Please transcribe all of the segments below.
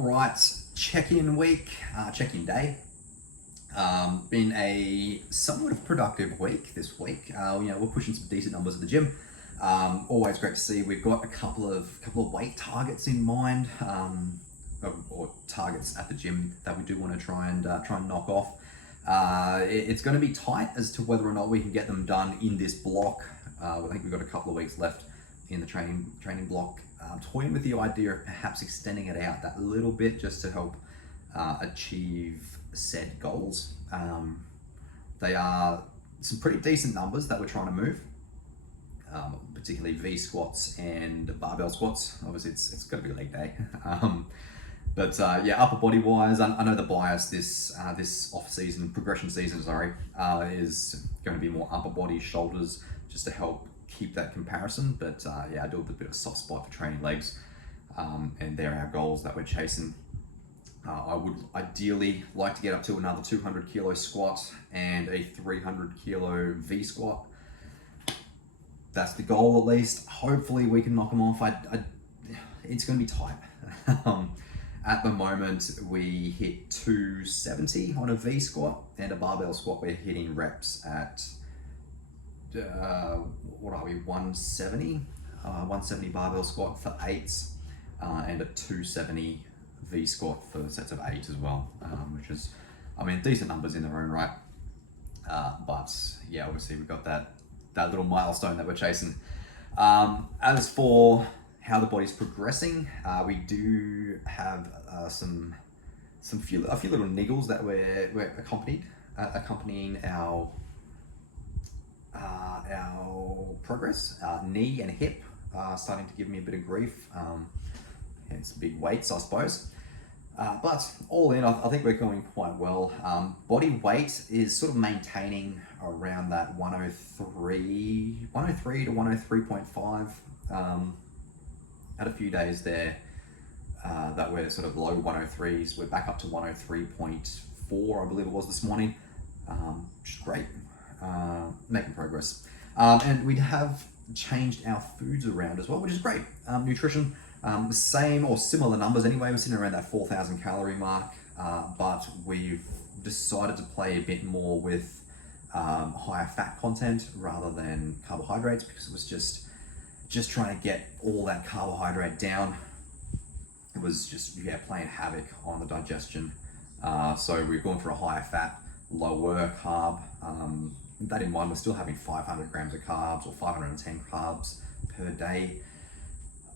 All right, check-in week, check-in day. Been a somewhat of productive week this week. We're pushing some decent numbers at the gym. Always great to see. We've got a couple of weight targets in mind, or targets at the gym that we do want to try and knock off. It's going to be tight as to whether or not we can get them done in this block. I think we've got a couple of weeks left in the training block. Toying with the idea of perhaps extending it out that little bit just to help achieve said goals. They are some pretty decent numbers that we're trying to move, particularly V squats and barbell squats. Obviously it's got to be leg day. But upper body wise, I know the bias this off season, progression season, is going to be more upper body, shoulders, just to help keep that comparison. But I do have a bit of a soft spot for training legs, and they're our goals that we're chasing. I would ideally like to get up to another 200 kilo squat and a 300 kilo V squat. That's the goal, at least. Hopefully we can knock them off. It's going to be tight. At the moment, we hit 270 on a V squat, and a barbell squat we're hitting reps at 170? 170 barbell squat for 8s, and a 270 V squat for sets of 8 as well, which is, decent numbers in their own right. But yeah, obviously we've got that little milestone that we're chasing. As for how the body's progressing, we do have a few little niggles that we're accompanying our progress. Knee and hip are starting to give me a bit of grief, hence big weights, I suppose. But all in, I think we're going quite well. Body weight is sort of maintaining around that 103 to 103.5. Had a few days there that we're sort of low 103s. We're back up to 103.4, I believe it was this morning, which is great. Making progress. And we have changed our foods around as well, which is great. Nutrition, the same or similar numbers anyway. We're sitting around that 4,000 calorie mark, but we've decided to play a bit more with higher fat content rather than carbohydrates, because it was just trying to get all that carbohydrate down. It was just playing havoc on the digestion. So we're going for a higher fat, lower carb. That in mind, we're still having 500 grams of carbs or 510 carbs per day,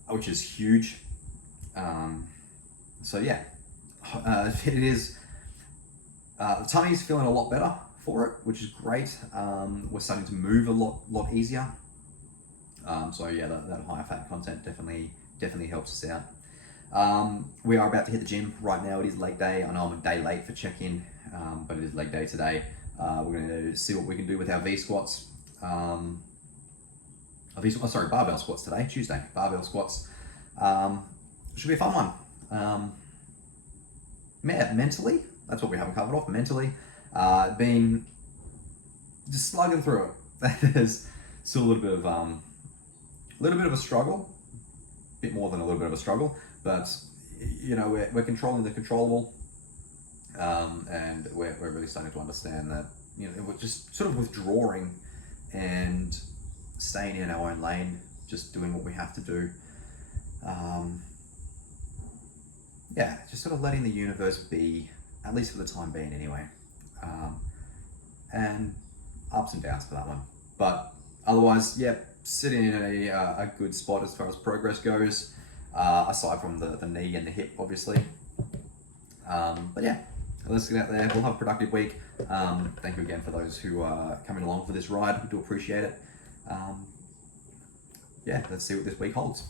which is huge. It is. The tummy's feeling a lot better for it, which is great. We're starting to move a lot easier. That higher fat content definitely helps us out. We are about to hit the gym right now. It is leg day. I know I'm a day late for check-in, but it is leg day today. We're going to see what we can do with our V squats. Barbell squats today, Tuesday. Barbell squats. Should be a fun one. Mentally, that's what we haven't covered off. Mentally, been just slugging through it. There's still a little bit of a struggle, a bit more than a little bit of a struggle, but we're controlling the controllable, and we're really starting to understand that we're just sort of withdrawing and staying in our own lane, just doing what we have to do. Just sort of letting the universe be, at least for the time being anyway, and ups and downs for that one, but otherwise, sitting in a good spot as far as progress goes, aside from the knee and the hip, obviously. Let's get out there. We'll have a productive week. Thank you again for those who are coming along for this ride. We do appreciate it. Let's see what this week holds.